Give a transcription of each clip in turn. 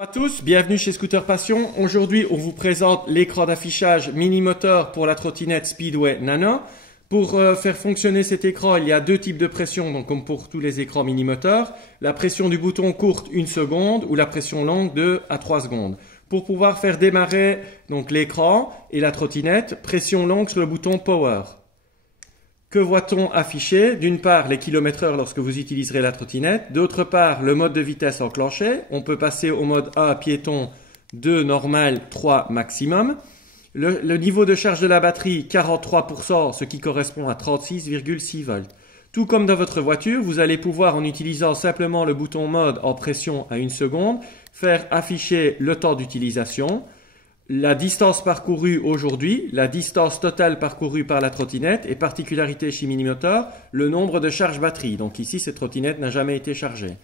Bonjour à tous, bienvenue chez Scooter Passion. Aujourd'hui, on vous présente l'écran d'affichage mini-moteur pour la trottinette Speedway Nano. Pour faire fonctionner cet écran, il y a deux types de pression, donc comme pour tous les écrans mini-moteurs. La pression du bouton courte 1 seconde ou la pression longue 2 à 3 secondes. Pour pouvoir faire démarrer donc l'écran et la trottinette, pression longue sur le bouton Power. Que voit-on affiché? D'une part, les kilomètres/heure lorsque vous utiliserez la trottinette. D'autre part, le mode de vitesse enclenché. On peut passer au mode A piéton, 2 normal, 3 maximum. Le niveau de charge de la batterie, 43%, ce qui correspond à 36,6 volts. Tout comme dans votre voiture, vous allez pouvoir, en utilisant simplement le bouton mode en pression à 1 seconde, faire afficher le temps d'utilisation, la distance parcourue aujourd'hui, la distance totale parcourue par la trottinette et particularité chez Minimotor, le nombre de charges batterie. Donc ici, cette trottinette n'a jamais été chargée.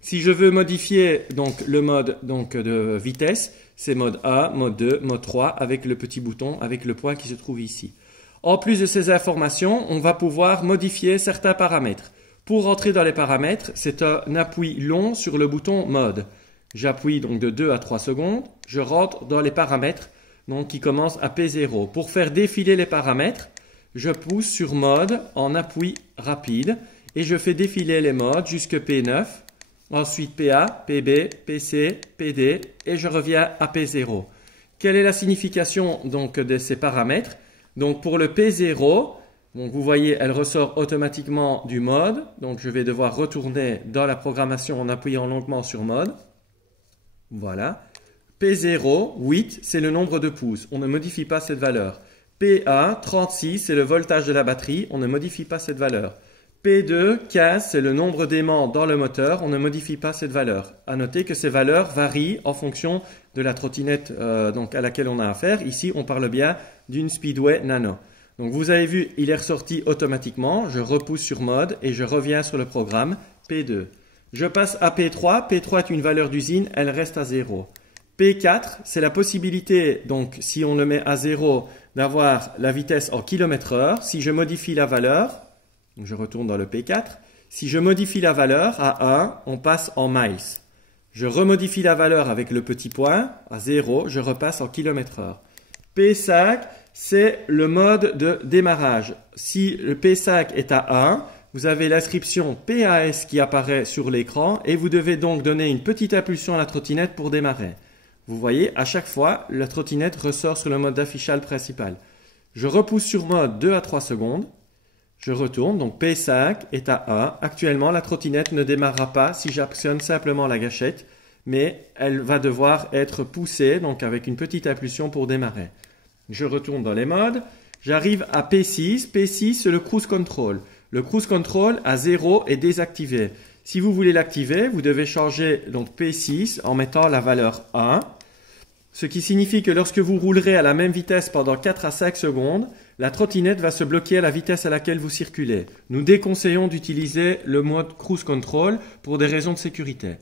Si je veux modifier donc le mode de vitesse, c'est mode A, mode 2, mode 3 avec le petit bouton, avec le point qui se trouve ici. En plus de ces informations, on va pouvoir modifier certains paramètres. Pour rentrer dans les paramètres, c'est un appui long sur le bouton mode. J'appuie donc de 2 à 3 secondes, je rentre dans les paramètres donc qui commencent à P0. Pour faire défiler les paramètres, je pousse sur mode en appui rapide et je fais défiler les modes jusqu'à P9, ensuite PA, PB, PC, PD et je reviens à P0. Quelle est la signification donc de ces paramètres? Donc pour le P0, donc vous voyez, elle ressort automatiquement du mode. Donc je vais devoir retourner dans la programmation en appuyant longuement sur mode. Voilà. P0, 8, c'est le nombre de pouces. On ne modifie pas cette valeur. PA, 36, c'est le voltage de la batterie. On ne modifie pas cette valeur. P2, 15, c'est le nombre d'aimants dans le moteur. On ne modifie pas cette valeur. À noter que ces valeurs varient en fonction de la trottinette donc à laquelle on a affaire. Ici, on parle bien d'une Speedway Nano. Donc vous avez vu, il est ressorti automatiquement. Je repousse sur mode et je reviens sur le programme P2. Je passe à P3. P3 est une valeur d'usine, elle reste à 0. P4, c'est la possibilité, donc si on le met à 0, d'avoir la vitesse en km/h. Si je modifie la valeur, donc je retourne dans le P4. Si je modifie la valeur à 1, on passe en miles. Je remodifie la valeur avec le petit point à 0, je repasse en km/h. P5, c'est le mode de démarrage. Si le P5 est à 1, vous avez l'inscription PAS qui apparaît sur l'écran et vous devez donc donner une petite impulsion à la trottinette pour démarrer. Vous voyez, à chaque fois, la trottinette ressort sur le mode d'affichage principal. Je repousse sur mode 2 à 3 secondes. Je retourne, donc P5 est à 1. Actuellement, la trottinette ne démarrera pas si j'actionne simplement la gâchette, mais elle va devoir être poussée, donc avec une petite impulsion pour démarrer. Je retourne dans les modes. J'arrive à P6. P6, c'est le cruise control. Le cruise control à 0 est désactivé. Si vous voulez l'activer, vous devez changer donc P6 en mettant la valeur 1. Ce qui signifie que lorsque vous roulerez à la même vitesse pendant 4 à 5 secondes, la trottinette va se bloquer à la vitesse à laquelle vous circulez. Nous déconseillons d'utiliser le mode cruise control pour des raisons de sécurité.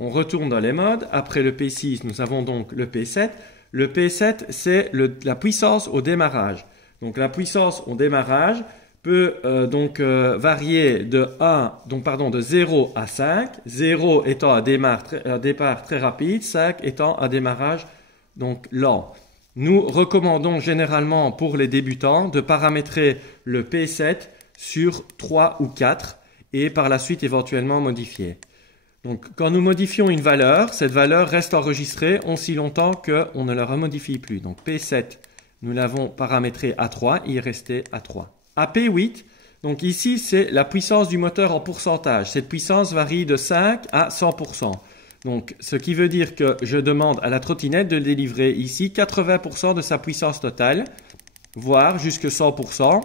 On retourne dans les modes. Après le P6, nous avons donc le P7. Le P7, c'est la puissance au démarrage. Donc la puissance au démarrage peut varier de 0 à 5, 0 étant un départ très rapide, 5 étant un démarrage donc lent. Nous recommandons généralement pour les débutants de paramétrer le P7 sur 3 ou 4 et par la suite éventuellement modifier. Donc quand nous modifions une valeur, cette valeur reste enregistrée aussi longtemps qu'on ne la remodifie plus. Donc P7, nous l'avons paramétré à 3, il est resté à 3. À P8, donc ici c'est la puissance du moteur en pourcentage. Cette puissance varie de 5 à 100%. Donc ce qui veut dire que je demande à la trottinette de délivrer ici 80% de sa puissance totale, voire jusque 100%.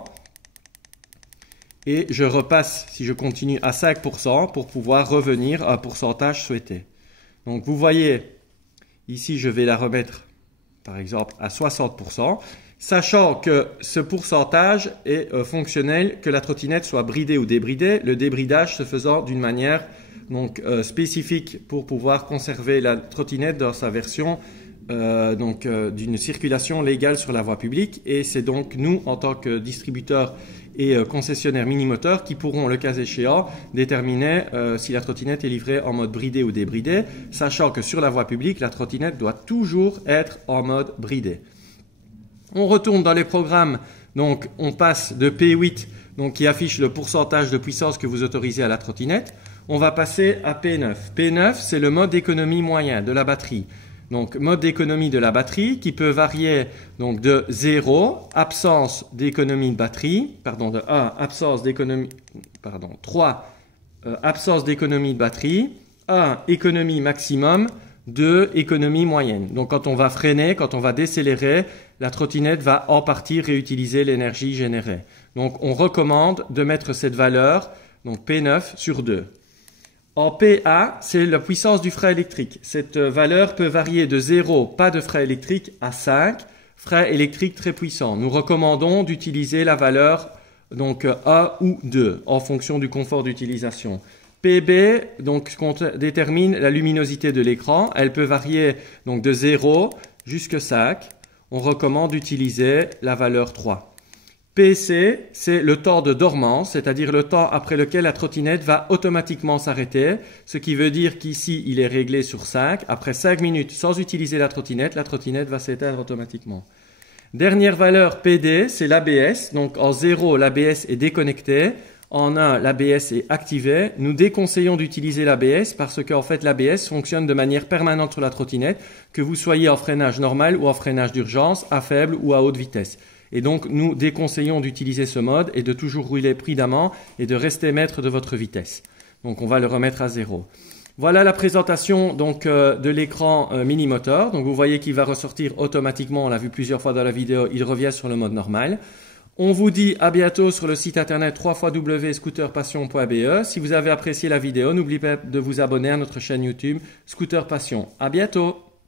Et je repasse, si je continue, à 5% pour pouvoir revenir à un pourcentage souhaité. Donc vous voyez, ici je vais la remettre par exemple à 60%. Sachant que ce pourcentage est fonctionnel, que la trottinette soit bridée ou débridée, le débridage se faisant d'une manière spécifique pour pouvoir conserver la trottinette dans sa version d'une circulation légale sur la voie publique. Et c'est donc nous, en tant que distributeurs et concessionnaires mini-moteurs, qui pourront, le cas échéant, déterminer si la trottinette est livrée en mode bridé ou débridé, sachant que sur la voie publique, la trottinette doit toujours être en mode bridé. On retourne dans les programmes, donc on passe de P8, donc qui affiche le pourcentage de puissance que vous autorisez à la trottinette. On va passer à P9. P9, c'est le mode d'économie moyen de la batterie. Donc, mode d'économie de la batterie qui peut varier donc de 0, absence d'économie de batterie, pardon, de 1, absence d'économie, pardon, 3, absence d'économie de batterie, 1, économie maximum, 2, économie moyenne. Donc, quand on va freiner, quand on va décélérer, la trottinette va en partie réutiliser l'énergie générée. Donc, on recommande de mettre cette valeur, donc P9 sur 2. En PA, c'est la puissance du frein électrique. Cette valeur peut varier de 0, pas de frein électrique, à 5, frein électrique très puissant. Nous recommandons d'utiliser la valeur donc 1 ou 2 en fonction du confort d'utilisation. PB, donc détermine la luminosité de l'écran. Elle peut varier donc de 0 jusqu'à 5. On recommande d'utiliser la valeur 3. PC, c'est le temps de dormance, c'est-à-dire le temps après lequel la trottinette va automatiquement s'arrêter, ce qui veut dire qu'ici, il est réglé sur 5. Après 5 minutes sans utiliser la trottinette va s'éteindre automatiquement. Dernière valeur PD, c'est l'ABS. Donc en 0, l'ABS est déconnecté. En 1, l'ABS est activé. Nous déconseillons d'utiliser l'ABS parce qu'en fait, l'ABS fonctionne de manière permanente sur la trottinette, que vous soyez en freinage normal ou en freinage d'urgence, à faible ou à haute vitesse. Et donc, nous déconseillons d'utiliser ce mode et de toujours rouler prudemment et de rester maître de votre vitesse. Donc, on va le remettre à 0. Voilà la présentation donc de l'écran mini-moteur. Donc, vous voyez qu'il va ressortir automatiquement. On l'a vu plusieurs fois dans la vidéo. Il revient sur le mode normal. On vous dit à bientôt sur le site internet www.scooterpassion.be. Si vous avez apprécié la vidéo, n'oubliez pas de vous abonner à notre chaîne YouTube Scooter Passion. À bientôt!